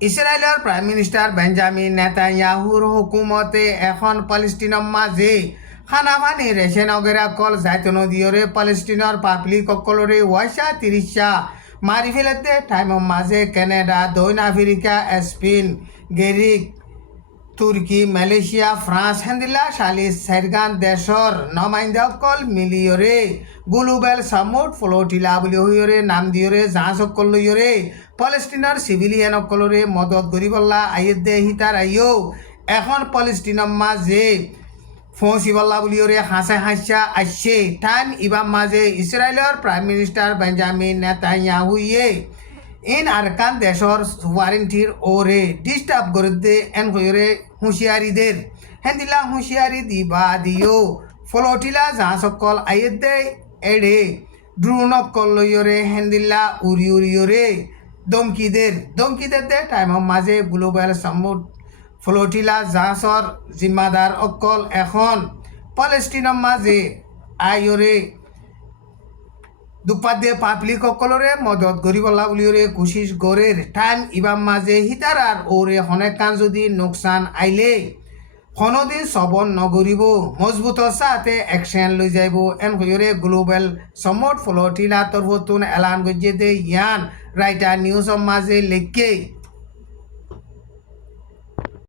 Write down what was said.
ইসরায়েলের prime minister Benjamin নেতানিয়াহুর হুকুমতে এখন পালেস্টিনের মাঝে খানা পানি রেশন অগেরা কল যাইতে নদীরে পালেস্টিনের পাবলিক অকলরে ওয়াইসা তিরিশা মারি ফেলতে টাইমের মাঝে কানাডা দক্ষিণ আফ্রিকা স্পেন গেরিক তুর্কি মালয়েশিয়া ফ্রান্স হেন্দিলা সালি সেরগান দেশর নমাইন্দাসকল মিলিয়রে গ্লোবাল সামুট ফ্লোটিলা বুলি হইরে নাম দিয়রে জাহাজ অকল লইয়রে পালেস্টিনার সিভিলিয়ান অকলরে মদত গরিবল্লা আইয়ে হিতার আইও এখন পালেস্টিনার মাঝে ফৌসিবাল্লা বুলিয়রে হাসা হাসা আসছে টাইম ইবাম মাঝে ইসরায়েলের প্রাইম মিনিস্টার বেঞ্জামিন নেতানিয়াহুয়ে ইন আরকান দেশর ওয়ারেন্টির ওরে ডিস্টার্ব করে দে এন হইরে হুঁশিয়ারিদের হেন্দিলা হুঁশিয়ারি দিবা দিও ফলটিলা যা সকল আইয়ে দে এড়ে ড্রোন অকল লইরে হেন্দিলা উড়ি উড়িয়রে দমকিদের দে টাইমের মাঝে গ্লোবাল সামুট ফ্লোটিলা জাহাজর জিম্মাদার অকল এখন পালেস্টিনের মাঝে আইরে দুপাদে পাবলিক অকলরে মদত গরিবল্লা বুলিওরে কোশিশ গরের টাইম ইবাম মাঝে হিতারার ওরে হনেকান যদি নোকসান আইলে হনদিন সবন নগরিব মজবুত সাথে অ্যাকশন লই যাইব এন হইরে গ্লোবাল সমট ফ্লোটিলা তরফতুন এলান গজ্জে দে ইয়ান রাইটার নিউজ মাঝে লেখকে